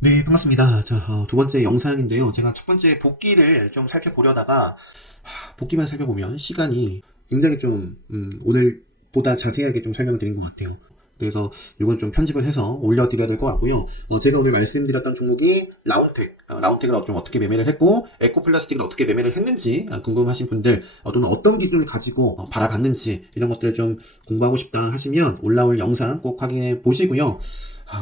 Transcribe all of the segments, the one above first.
네, 반갑습니다. 자, 두 번째 영상인데요. 제가 첫 번째 복귀를 좀 살펴보려다가, 복귀만 살펴보면 시간이 굉장히 좀, 오늘보다 자세하게 좀 설명을 드린 것 같아요. 그래서 이건 좀 편집을 해서 올려드려야 될 것 같고요. 제가 오늘 말씀드렸던 종목이 라운텍, 라운텍을 좀 어떻게 매매를 했고, 에코플라스틱을 어떻게 매매를 했는지 궁금하신 분들, 또는 어떤 기준을 가지고 바라봤는지, 이런 것들을 좀 공부하고 싶다 하시면 올라올 영상 꼭 확인해 보시고요.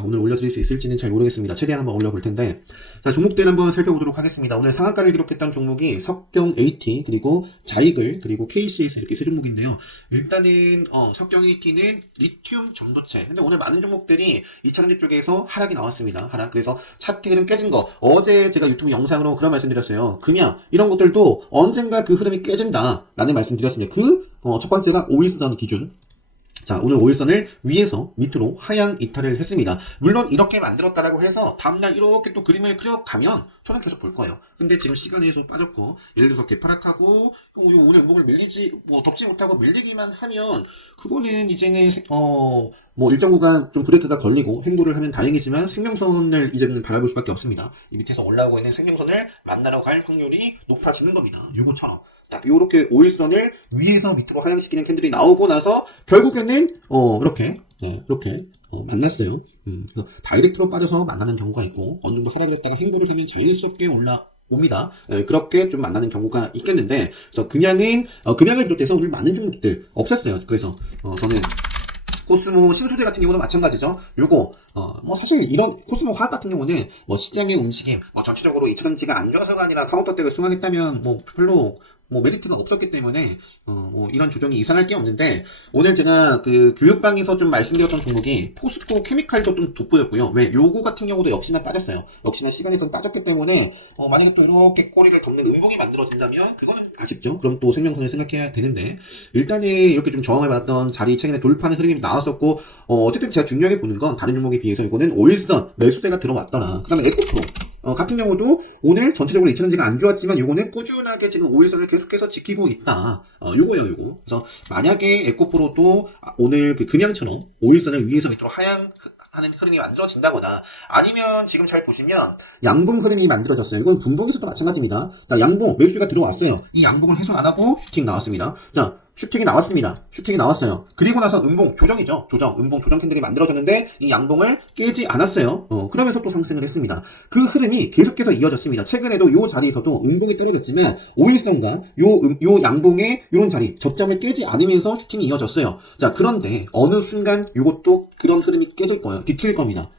오늘 올려드릴 수 있을지는 잘 모르겠습니다. 최대한 한번 올려볼 텐데. 자, 종목들 한번 살펴보도록 하겠습니다. 오늘 상한가를 기록했던 종목이 석경 AT, 그리고 자이글, 그리고 KCS 이렇게 세 종목인데요. 일단은, 석경 AT는 리튬 전도체. 근데 오늘 많은 종목들이 2차전지 쪽에서 하락이 나왔습니다. 하락. 그래서 차트 흐름 깨진 거. 어제 제가 유튜브 영상으로 그런 말씀 드렸어요. 금양, 이런 것들도 언젠가 그 흐름이 깨진다. 라는 말씀 드렸습니다. 첫 번째가 5일선 기준. 자, 오늘 5일선을 위에서 밑으로 하향 이탈을 했습니다. 물론 이렇게 만들었다라고 해서 다음날 이렇게 또 그림을 그려가면 저는 계속 볼 거예요. 근데 지금 시간이 좀 빠졌고, 예를 들어서 개파락하고 오늘 음봉을 밀리지, 덮지 못하고 밀리기만 하면 그거는 이제는 일정 구간 좀 브레이크가 걸리고 행보를 하면 다행이지만 생명선을 이제는 바라볼 수밖에 없습니다. 이 밑에서 올라오고 있는 생명선을 만나러 갈 확률이 높아지는 겁니다. 요거처럼. 딱 요렇게 5일선을 위에서 밑으로 하향시키는 캔들이 나오고 나서 결국에는 이렇게 만났어요. 그래서 다이렉트로 빠져서 만나는 경우가 있고 어느 정도 하락을 했다가 행보를 하면 자연스럽게 올라옵니다. 그렇게 좀 만나는 경우가 있겠는데, 그래서 금양을 비롯해서 오늘 많은 종목들 없었어요. 그래서 저는 코스모 신소재 같은 경우는 마찬가지죠. 요거 사실 이런 코스모 화학 같은 경우는 시장의 움직임, 전체적으로 2차전지가 안 좋아서가 아니라 카운터택을 수강했다면 별로 메리트가 없었기 때문에 이런 조정이 이상할 게 없는데, 오늘 제가 그 교육방에서 좀 말씀드렸던 종목이 포스코 케미칼도 좀 돋보였고요. 왜? 요거 같은 경우도 역시나 빠졌어요. 역시나 시간에선 빠졌기 때문에 만약에 또 이렇게 꼬리를 덮는 음봉이 만들어진다면 그거는 아쉽죠. 그럼 또 생명선을 생각해야 되는데, 일단은 이렇게 좀 저항을 받았던 자리 최근에 돌파하는 흐름이 나왔었고, 어쨌든 제가 중요하게 보는 건 다른 종목에 비해서 이거는 5일선 매수세가 들어왔더라. 그 다음에 에코프로 같은 경우도 오늘 전체적으로 2차전지가 안 좋았지만 요거는 꾸준하게 지금 5일선을 계속해서 지키고 있다. 요거예요, 요거. 그래서 만약에 에코프로도 오늘 그 금양처럼 5일선을 위에서 밑으로 하는 흐름이 만들어진다거나, 아니면 지금 잘 보시면 양봉 흐름이 만들어졌어요. 이건 분봉에서도 마찬가지입니다. 자, 양봉 매수가 들어왔어요. 이 양봉을 해소 안 하고 슈팅 나왔습니다. 자, 슈팅이 나왔습니다. 슈팅이 나왔어요. 그리고 나서 음봉 조정이죠. 음봉 조정 캔들이 만들어졌는데 이 양봉을 깨지 않았어요. 그러면서 또 상승을 했습니다. 그 흐름이 계속해서 이어졌습니다. 최근에도 요 자리에서도 음봉이 떨어졌지만 5일선과 요 양봉의 요런 자리 저점을 깨지 않으면서 슈팅이 이어졌어요. 자, 그런데 어느 순간 요것도 그런 흐름이 깨질 거예요. 뒤틀 겁니다.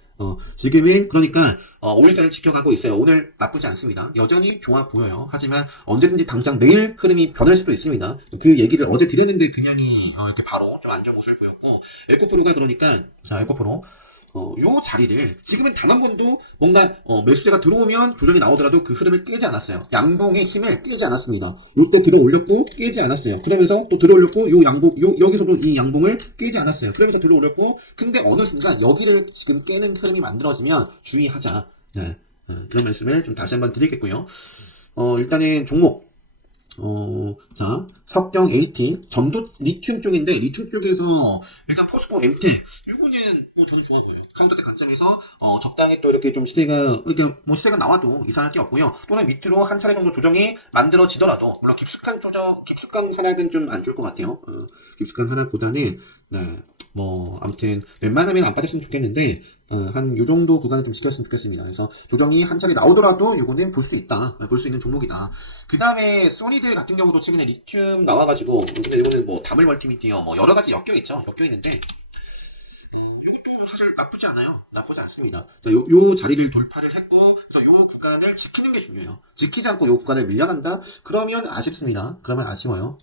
지금은 그러니까 5일선을 지켜가고 있어요. 오늘 나쁘지 않습니다. 여전히 좋아 보여요. 하지만 언제든지 당장 내일 흐름이 변할 수도 있습니다. 그 얘기를 어제 드렸는데 그냥이 이렇게 바로 좀 안 좋은 모습을 보였고, 에코프로가 그러니까, 자, 에코프로 요 자리를 지금은 단 한 번도 뭔가 매수세가 들어오면 조정이 나오더라도 그 흐름을 깨지 않았어요. 양봉의 힘을 깨지 않았습니다. 요때 들어 올렸고 깨지 않았어요. 그러면서 또 들어 올렸고 여기서도 이 양봉을 깨지 않았어요. 그러면서 들어 올렸고, 근데 어느 순간 여기를 지금 깨는 흐름이 만들어지면 주의하자. 네, 그런 말씀을 좀 다시 한번 드리겠고요. 일단은 종목 자, 석경 AT, 전도 리튬 쪽인데, 리튬 쪽에서, 일단 포스코 MT, 요거는, 저는 좋아 보여요. 카운터대 관점에서, 적당히 또 이렇게 좀 시세가 나와도 이상할 게 없고요. 또는 밑으로 한 차례 정도 조정이 만들어지더라도, 물론 깊숙한 하락은 좀 안 좋을 것 같아요. 깊숙한 하락보다는, 네, 아무튼, 웬만하면 안 빠졌으면 좋겠는데, 한 요 정도 구간을 좀 지켰으면 좋겠습니다. 그래서 조정이 한 차례 나오더라도 요거는 볼 수도 있다. 볼 수 있는 종목이다. 그 다음에 소니드 같은 경우도 최근에 리튬 나와가지고, 근데 이거는 다물 멀티미디어 여러 가지 엮여있죠. 엮여있는데, 이것도 사실 나쁘지 않아요. 나쁘지 않습니다. 자, 요 자리를 돌파를 했고, 그래서 요 구간을 지키는 게 중요해요. 지키지 않고 요 구간을 밀려난다? 그러면 아쉽습니다. 그러면 아쉬워요.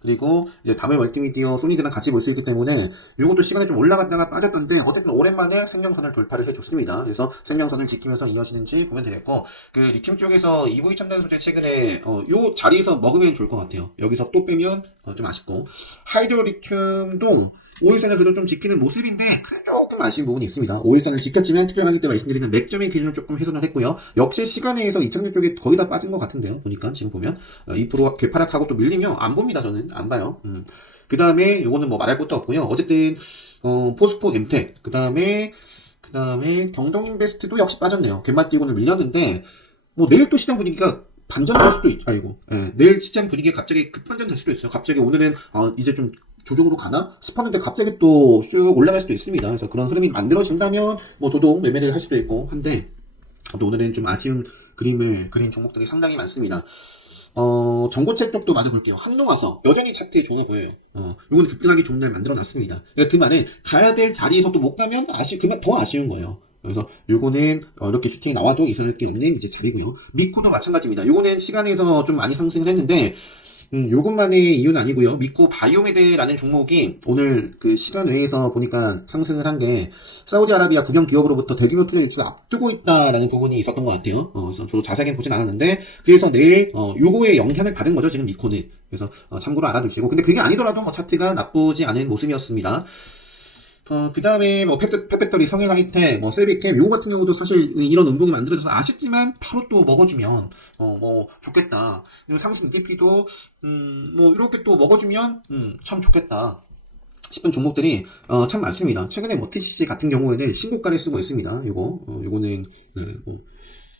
그리고 이제 다물 멀티미디어 소니드랑 같이 볼 수 있기 때문에 요것도 시간이 좀 올라갔다가 빠졌던데, 어쨌든 오랜만에 생명선을 돌파를 해줬습니다. 그래서 생명선을 지키면서 이어지는지 보면 되겠고, 그 리튬 쪽에서 EV 첨단 소재 최근에 요 자리에서 먹으면 좋을 것 같아요. 여기서 또 빼면 좀 아쉽고, 하이드로 리튬도 5일선을 그래도 좀 지키는 모습인데 조금 아쉬운 부분이 있습니다. 5일선을 지켰지만 특별하기 때문에 말씀드리는 맥점의 기준을 조금 훼손을 했고요. 역시 시간에 의해서 2,000주 쪽이 거의 다 빠진 것 같은데요. 보니까 지금 보면 2% 괴파락하고 또 밀리면 안 봅니다. 저는 안 봐요. 그 다음에 요거는 말할 것도 없고요. 어쨌든 포스코 엠텍, 그 다음에 그 다음에 경동인베스트도 역시 빠졌네요. 갯맛 띄고는 밀렸는데, 뭐 내일 또 시장 분위기가 반전될 수도 있죠. 아이고, 예, 내일 시장 분위기가 갑자기 급반전 될 수도 있어요. 갑자기 오늘은 이제 좀 조정으로 가나 싶었는데 갑자기 또 쭉 올라갈 수도 있습니다. 그래서 그런 흐름이 만들어진다면 뭐 저도 매매를 할 수도 있고 한데, 또 오늘은 좀 아쉬운 그림을 그린 종목들이 상당히 많습니다. 전고체 쪽도 맞아볼게요. 한농화성 여전히 차트에 좋아 보여요. 요거는 급등하기 좋은 날 만들어 놨습니다. 그러니까 그 말은 가야 될 자리에서 또 못 가면 그만 더 아쉬운 거예요. 그래서 요거는 이렇게 슈팅이 나와도 이상할 게 없는 이제 자리고요. 미코도 마찬가지입니다. 요거는 시간에서 좀 많이 상승을 했는데 요것만의 이유는 아니고요. 미코 바이오메드라는 종목이 오늘 그 시간 외에서 보니까 상승을 한 게 사우디아라비아 국영 기업으로부터 대규모 투자 유치를 앞두고 있다라는 부분이 있었던 것 같아요. 그래서 저도 자세하게 보진 않았는데 그래서 내일 요거에 영향을 받은 거죠. 지금 미코는. 그래서 참고로 알아두시고 근데 그게 아니더라도 뭐 차트가 나쁘지 않은 모습이었습니다. 그 다음에 뭐 펫배터리, 성일 하이텍, 뭐 셀비캠 요거 같은 경우도 사실 이런 운동이 만들어져서 아쉽지만 바로 또 먹어주면 뭐 좋겠다. 그리고 상승 DP도 뭐 이렇게 또 먹어주면 참 좋겠다 싶은 종목들이 참 많습니다. 최근에 뭐 TCC 같은 경우에는 신고가를 쓰고 있습니다. 요거는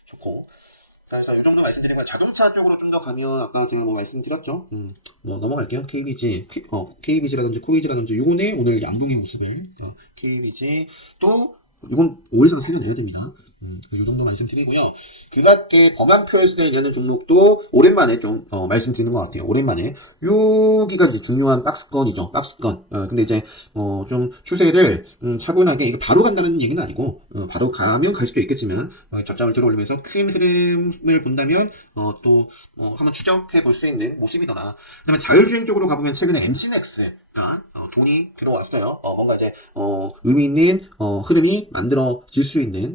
좋고. 자, 그래서 이 정도 말씀드리고 자동차 쪽으로 좀 더 가면 아까 제가 뭐 말씀드렸죠. 뭐 넘어갈게요. KBG라든지 코이지라든지 요거는 오늘 양봉의 모습을 KBG 또 이건 5일선 살려내야 됩니다. 이 정도 말씀드리고요. 그라테 범한표열세라는 종목도 오랜만에 좀 말씀드리는 것 같아요. 오랜만에 여기가 이제 중요한 박스권이죠. 박스권. 근데 이제 좀 추세를 차분하게 이거 바로 간다는 얘기는 아니고 바로 가면 갈 수도 있겠지만 저점을 들어올리면서 큰 흐름을 본다면 또 한번 추적해 볼 수 있는 모습이더라. 그다음에 자율주행 쪽으로 가보면 최근에 MC넥스가 돈이 들어왔어요. 뭔가 이제 의미 있는 흐름이 만들어질 수 있는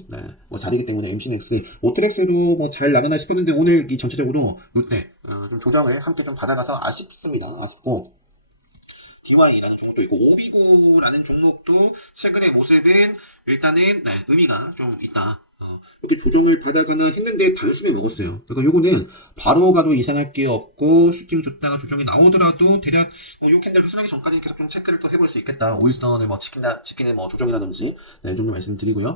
뭐 자리이기 때문에 MC넥스, 오트렉스로 뭐 잘 나가나 싶었는데 오늘 이 전체적으로 롯데 좀 조정을 함께 좀 받아가서 아쉽습니다. 아쉽고 DY라는 종목도 있고 오비고라는 종목도 최근의 모습은 일단은 의미가 좀 있다. 이렇게 조정을 받아가나 했는데 단숨에 먹었어요. 그러니까 요거는 바로 가도 이상할 게 없고 슈팅 줬다가 조정이 나오더라도 대략 요 캔들 수나기 전까지는 계속 좀 체크를 또 해볼 수 있겠다. 오일스턴을 뭐 지키는 뭐 조정이라든지 이 정도 말씀드리고요.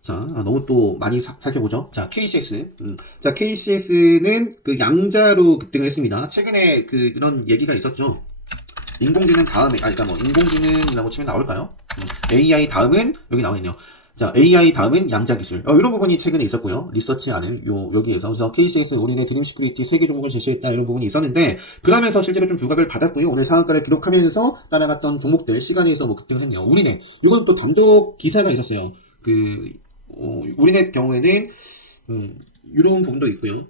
자, 너무 또 많이 살펴보죠. 자, KCS. 자, KCS는 그 양자로 급등을 했습니다. 최근에 그런 얘기가 있었죠. 인공지능 다음에, 그러니까 뭐 인공지능이라고 치면 나올까요? AI 다음은 여기 나와 있네요. 자, AI 다음은 양자 기술. 이런 부분이 최근에 있었고요. 리서치 안은 여기에서. 그래서 KCS 우리네 드림 시큐리티 3개 종목을 제시했다. 이런 부분이 있었는데, 그러면서 실제로 좀 부각을 받았고요. 오늘 상한가를 기록하면서 따라갔던 종목들 시간에서 뭐 급등을 했네요. 우리네. 이건 또 단독 기사가 있었어요. 우리네 경우에는, 이런 부분도 있고요.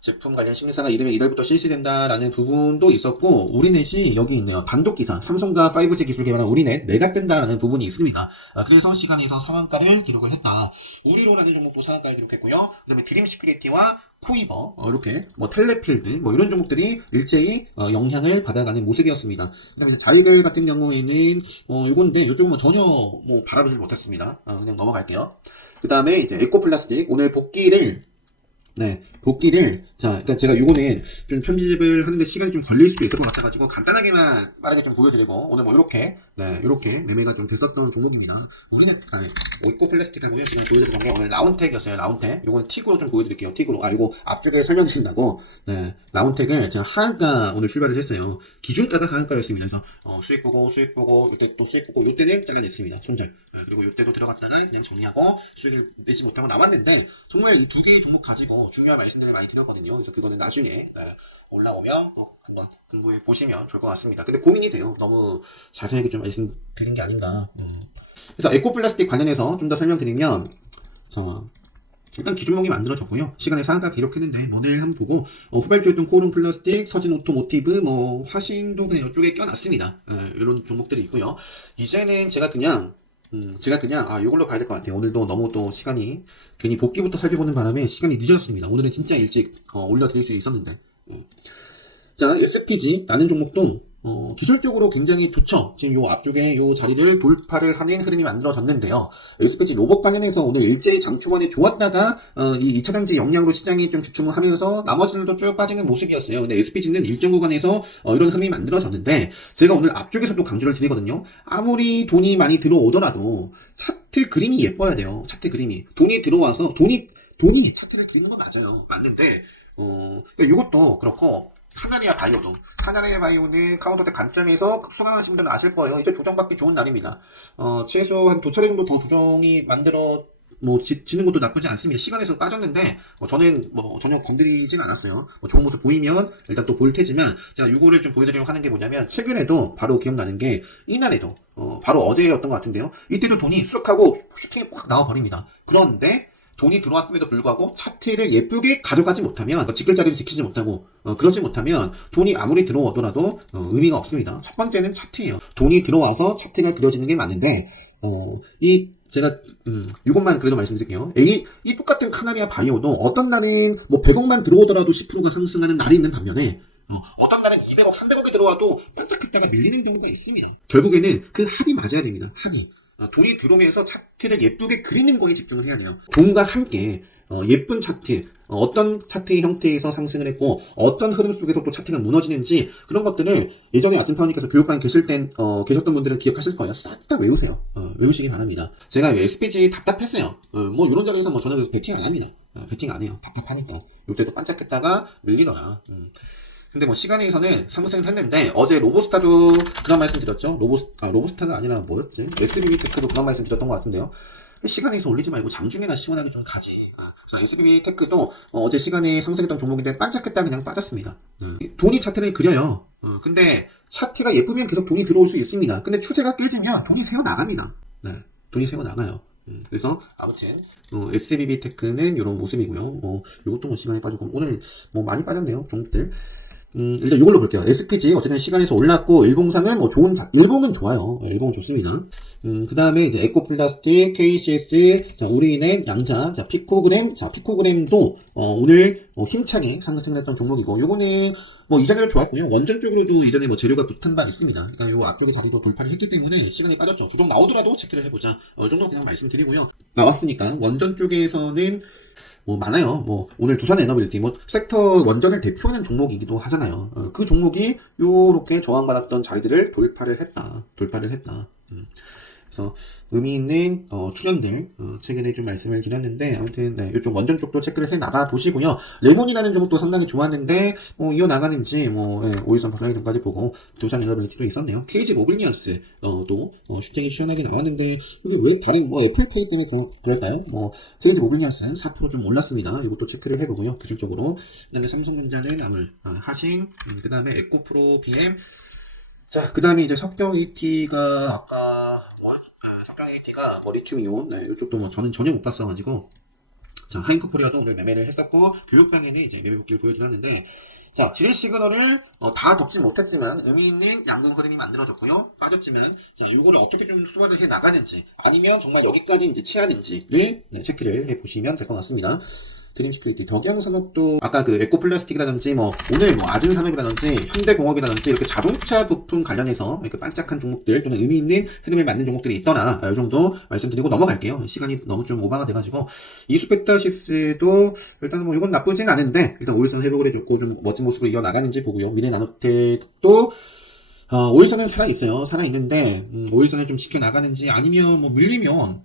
제품 관련 심사가 이르면 이달부터 실시된다라는 부분도 있었고 우리넷이 여기 있네요. 단독 기사 삼성과 5G 기술 개발한 우리넷 내가 뜬다라는 부분이 있습니다. 그래서 시간에서 상한가를 기록을 했다. 우리로라는 종목도 상한가를 기록했고요. 그다음에 드림 시큐리티와 코이버 이렇게 뭐 텔레필드 뭐 이런 종목들이 일제히 영향을 받아가는 모습이었습니다. 그다음에 이제 자이글 같은 경우에는 이건데 이쪽은 뭐 전혀 뭐 바라보지 못했습니다. 그냥 넘어갈게요. 그다음에 이제 에코플라스틱 오늘 복귀를 자, 일단 제가 요거는 좀 편집을 하는데 시간이 좀 걸릴 수도 있을 것 같아가지고 간단하게만 빠르게 좀 보여드리고 오늘 뭐 이렇게 매매가 좀 됐었던 종목입니다. 오이코 플라스틱하고요. 지금 보여드린 게 오늘 라운텍이었어요. 라운텍. 요거는 틱으로 좀 보여드릴게요. 틱으로. 이거 앞쪽에 설명드린다고. 라운텍을 제가 하한가 오늘 출발을 했어요. 기준가가 하한가였습니다. 그래서 수익 보고, 요때 또 수익 보고, 요때는 잘라냈습니다. 손절. 그리고 요때도 들어갔다가 그냥 정리하고 수익을 내지 못하고 남았는데 정말 이 두 개의 종목 가지고 중요한 말씀들을 많이 드렸거든요. 그래서 그거는 나중에 올라오면 한번 공부해 보시면 좋을 것 같습니다. 근데 고민이 돼요. 너무 자세하게 좀 말씀드린 게 아닌가. 그래서 에코플라스틱 관련해서 좀 더 설명드리면 일단 기준목이 만들어졌고요. 시간에 상한가 기록했는데 오늘 한번 보고 후발주였던 코론 플라스틱, 서진 오토모티브, 뭐 화신도 그냥 이쪽에 껴놨습니다. 이런 종목들이 있고요. 이제는 제가 그냥 이걸로 봐야 될 것 같아요. 오늘도 너무 또 시간이 괜히 복귀부터 살펴보는 바람에 시간이 늦어졌습니다. 오늘은 진짜 일찍 올려드릴 수 있었는데. 자, SPG라는 종목도 기술적으로 굉장히 좋죠. 지금 요 앞쪽에 요 자리를 돌파를 하는 흐름이 만들어졌는데요. SPG 로봇 관련해서 오늘 일제히 장초반에 좋았다가 이 2차전지 역량으로 시장이 좀 주춤을 하면서 나머지들도 쭉 빠지는 모습이었어요. 근데 SPG는 일정 구간에서 이런 흐름이 만들어졌는데 제가 오늘 앞쪽에서도 강조를 드리거든요. 아무리 돈이 많이 들어오더라도 차트 그림이 예뻐야 돼요. 차트 그림이. 돈이 들어와서 돈이 차트를 그리는 건 맞아요. 맞는데 이것도 그렇고 카나리아 바이오는 카운터대 관점에서 급소강하신 분들은 아실 거예요. 이제 조정받기 좋은 날입니다. 최소 한 두 차례 정도 더 조정이 지는 것도 나쁘지 않습니다. 시간에서 빠졌는데, 저는 전혀 건드리진 않았어요. 좋은 모습 보이면 일단 또 보일 테지만, 제가 요거를 좀 보여드리려고 하는 게 뭐냐면, 최근에도 바로 기억나는 게, 이날에도, 바로 어제였던 것 같은데요. 이때도 돈이 쑥 하고 슈팅이 확 나와버립니다. 그런데, 돈이 들어왔음에도 불구하고 차트를 예쁘게 가져가지 못하면 직결자리를 지키지 못하고 그러지 못하면 돈이 아무리 들어오더라도 의미가 없습니다. 첫 번째는 차트예요. 돈이 들어와서 차트가 그려지는 게 맞는데 제가 이것만 그래도 말씀드릴게요. 이 똑같은 카나리아 바이오도 어떤 날은 100억만 들어오더라도 10%가 상승하는 날이 있는 반면에 어떤 날은 200억, 300억이 들어와도 반짝했다가 밀리는 경우가 있습니다. 결국에는 그 합이 맞아야 됩니다. 합이. 돈이 들어오면서 차트를 예쁘게 그리는 거에 집중을 해야 돼요. 돈과 함께 예쁜 차트, 어떤 차트의 형태에서 상승을 했고 어떤 흐름 속에서 또 차트가 무너지는지 그런 것들을 예전에 아침파우님께서 교육관 계셨던 분들은 기억하실 거예요. 싹 다 외우세요. 외우시기 바랍니다. 제가 SPG 답답했어요. 이런 자리에서 저는 배팅 안 합니다. 배팅 안 해요. 답답하니까. 이때도 반짝했다가 밀리더라. 근데 시간에서는 상승을 했는데 어제 로보스타도 그런 말씀 드렸죠. 로보스타가 아니라 뭐였지? SBB 테크도 그런 말씀 드렸던 것 같은데요. 시간에서 올리지 말고 장중에나 시원하게 좀 가지. 그래서 SBB 테크도 어제 시간에 상승했던 종목인데 반짝했다 그냥 빠졌습니다. 돈이 차트를 그려요. 근데 차트가 예쁘면 계속 돈이 들어올 수 있습니다. 근데 추세가 깨지면 돈이 새어 나갑니다. 네, 돈이 새어 나가요. 그래서 아무튼 SBB 테크는 이런 모습이고요. 이것도 시간에 빠지고 오늘 많이 빠졌네요. 종목들. 일단 이걸로 볼게요. SPG 어쨌든 시간에서 올랐고 일봉상은 일봉은 좋아요. 일봉은 좋습니다. 그 다음에 이제 에코플라스틱, KCS, 우리은행, 양자, 피코그램도 오늘 힘차게 상승했던 종목이고 요거는 이전에도 좋았고요. 원전 쪽으로도 이전에 재료가 붙은 바 있습니다. 그러니까 요 앞쪽의 자리도 돌파를 했기 때문에 시간이 빠졌죠. 조정 나오더라도 체크를 해보자. 이 정도 그냥 말씀드리고요. 나왔으니까 원전 쪽에서는 많아요. 오늘 두산 에너빌리티, 섹터 원전을 대표하는 종목이기도 하잖아요. 그 종목이 요렇게 저항받았던 자리들을 돌파를 했다. 그래서 의미 있는 출연들 최근에 좀 말씀을 드렸는데 아무튼 이쪽 원전 쪽도 체크를 해 나가 보시고요. 레몬이라는 종목도 상당히 좋았는데 이어 나가는지 5일선 보상이 좀까지 보고 두산 에너빌리티도 있었네요. KG 모빌리언스 또 슈팅이 시원하게 나왔는데 이게 왜 다른 애플페이 때문에 그럴까요? KG 모빌리언스 4% 좀 올랐습니다. 이것도 체크를 해보고요. 기술적으로. 그다음에 삼성전자는 하신 그다음에 에코프로 BM 그 다음에 이제 석경 AT가 리튬이온, 이쪽도 저는 전혀 못 봤어가지고, 하인코코리아도 오늘 매매를 했었고, 교육방에는 이제 매매 복귀를 보여드렸는데, 지렛 시그널을 다 덮지 못했지만, 의미 있는 양봉 흐름이 만들어졌고요. 빠졌지만, 이거를 어떻게 좀 수화를 해 나가는지, 아니면 정말 여기까지 이제 채하는지를 체크를 해 보시면 될 것 같습니다. 드림시큐리티, 덕양산업도 아까 그 에코플라스틱이라든지 오늘 아진산업이라든지 현대공업이라든지 이렇게 자동차 부품 관련해서 이렇게 반짝한 종목들 또는 의미 있는 흐름을 맞는 종목들이 있더라. 이 정도 말씀드리고 넘어갈게요. 시간이 너무 좀 오버가 돼가지고 이수페타시스도 일단 이건 나쁘진 않은데 일단 5일선 회복을 해줬고 좀 멋진 모습으로 이어나가는지 보고요. 미래나노텍도 5일선은 살아있는데 5일선을 좀 지켜나가는지 아니면 밀리면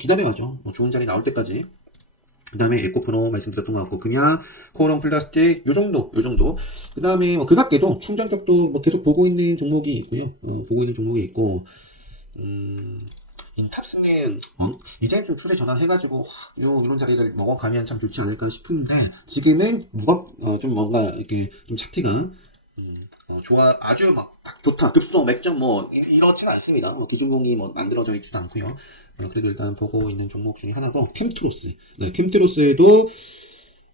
기다려야죠. 좋은 자리 나올 때까지. 그 다음에 에코프로 말씀드렸던 것 같고, 그냥, 코어롱 플라스틱, 요 정도. 그 다음에, 그 밖에도, 충전 쪽도 계속 보고 있는 종목이 있고요. 인탑스는, 이제 좀 추세 전환해가지고, 이런 자리를 먹어가면 참 좋지 않을까 싶은데, 지금은, 좀 뭔가, 이렇게, 좀 차트가, 아주 딱 좋다. 급속 맥점 이렇진 않습니다. 기준공이 만들어져 있지도 않고요. 그래도 일단 보고 있는 종목 중에 하나도 캠트로스. 캠트로스에도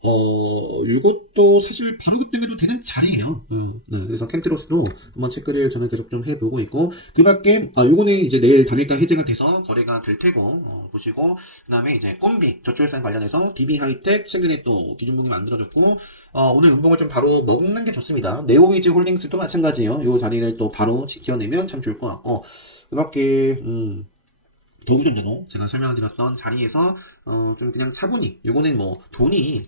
이것도 사실 바로 그때도 되는 자리예요. 네, 그래서 캠트로스도 한번 체크를 저는 계속 좀 해보고 있고, 그 밖에, 요거는 이제 내일 단일가 해제가 돼서 거래가 될 테고, 보시고, 그 다음에 이제 꿈비, 저출산 관련해서 DB 하이텍 최근에 또 기준봉이 만들어졌고, 오늘 운봉을 좀 바로 먹는 게 좋습니다. 네오위즈 홀딩스도 마찬가지예요. 요 자리를 또 바로 지켜내면 참 좋을 것 같고, 그 밖에, 더우전자도 제가 설명드렸던 자리에서 좀 그냥 차분히 요거는 뭐 돈이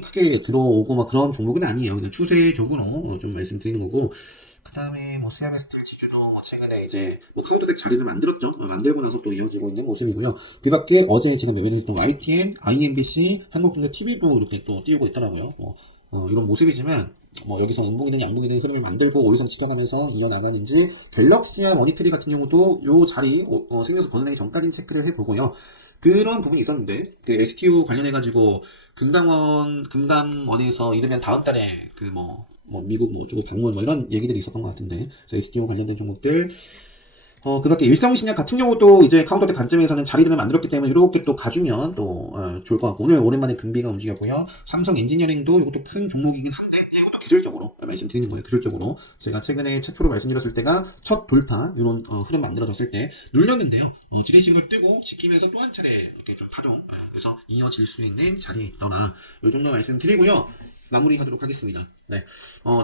크게 들어오고 막 그런 종목은 아니에요. 그냥 추세적으로 좀 말씀드리는 거고, 그 다음에 뭐 스야메스탈 지주도 뭐 최근에 이제 뭐 카운터덱 자리를 만들었죠. 만들고 나서 또 이어지고 있는 모습이고요. 그 밖에 어제 제가 매매를 했던 YTN, IMBC, 한국경제 TV도 이렇게 또 띄우고 있더라고요. 이런 모습이지만 뭐 여기서 음봉이든 양봉이든 흐름을 만들고 오일선 지켜가면서 이어나가는지, 갤럭시와 머니트리 같은 경우도 요 자리 생겨서 벗어나기 전까지는 체크를 해보고요. 그런 부분이 있었는데 그 STU 관련해가지고 금감원에서 이르면 다음 달에 그 미국 뭐 쪽에 방문 뭐 이런 얘기들이 있었던 것 같은데, 그래서 STU 관련된 종목들, 그 밖에 일성신약 같은 경우도 이제 카운터대 관점에서는 자리들을 만들었기 때문에 이렇게 또 가주면 또 좋을 것 같고, 오늘 오랜만에 금비가 움직였고요. 삼성 엔지니어링도 이것도 큰 종목이긴 한데 이것도 기술적으로 말씀드리는 거예요. 기술적으로 제가 최근에 차트로 말씀드렸을 때가 첫 돌파 이런 흐름 만들어졌을 때 눌렸는데요. 지레싱을 뜨고 지키면서 또 한 차례 이렇게 좀 파동, 그래서 이어질 수 있는 자리에 있더라. 이 정도 말씀드리고요. 마무리하도록 하겠습니다. 네.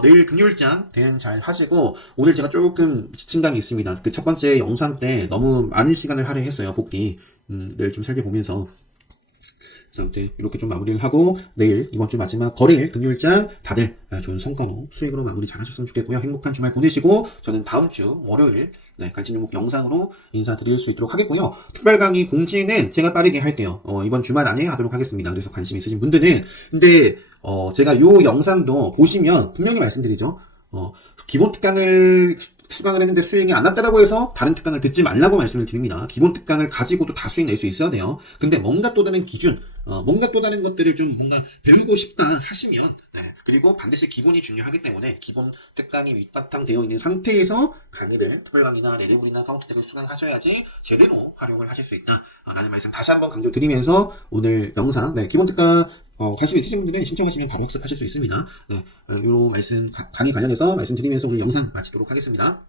내일 금요일장 대응 잘 하시고, 오늘 제가 조금 지친 감이 있습니다. 그 첫 번째 영상 때 너무 많은 시간을 할애했어요, 복귀. 내일 좀 살펴보면서. 그래서 아무튼 이렇게 좀 마무리를 하고, 내일 이번 주 마지막 거래일 금요일장 다들 좋은 성과로 수익으로 마무리 잘 하셨으면 좋겠고요. 행복한 주말 보내시고, 저는 다음 주 월요일 관심 종목 영상으로 인사드릴 수 있도록 하겠고요. 특별 강의 공지는 제가 빠르게 할게요. 이번 주말 안에 하도록 하겠습니다. 그래서 관심 있으신 분들은, 근데 제가 요 영상도 보시면 분명히 말씀드리죠. 기본 특강을 수강을 했는데 수익이 안 났다라고 해서 다른 특강을 듣지 말라고 말씀을 드립니다. 기본 특강을 가지고도 다 수익 낼 수 있어야 돼요. 근데 뭔가 또 다른 기준, 뭔가 또 다른 것들을 좀 뭔가 배우고 싶다 하시면, 그리고 반드시 기본이 중요하기 때문에 기본 특강이 밑바탕되어 있는 상태에서 강의를, 특별 강의나 레벨블이나 카운터텍을 수강하셔야지 제대로 활용을 하실 수 있다 라는 말씀 다시 한번 강조드리면서, 오늘 영상, 기본 특강 관심 있으신 분들은 신청하시면 바로 학습하실 수 있습니다. 요 말씀, 강의 관련해서 말씀드리면서 오늘 영상 마치도록 하겠습니다.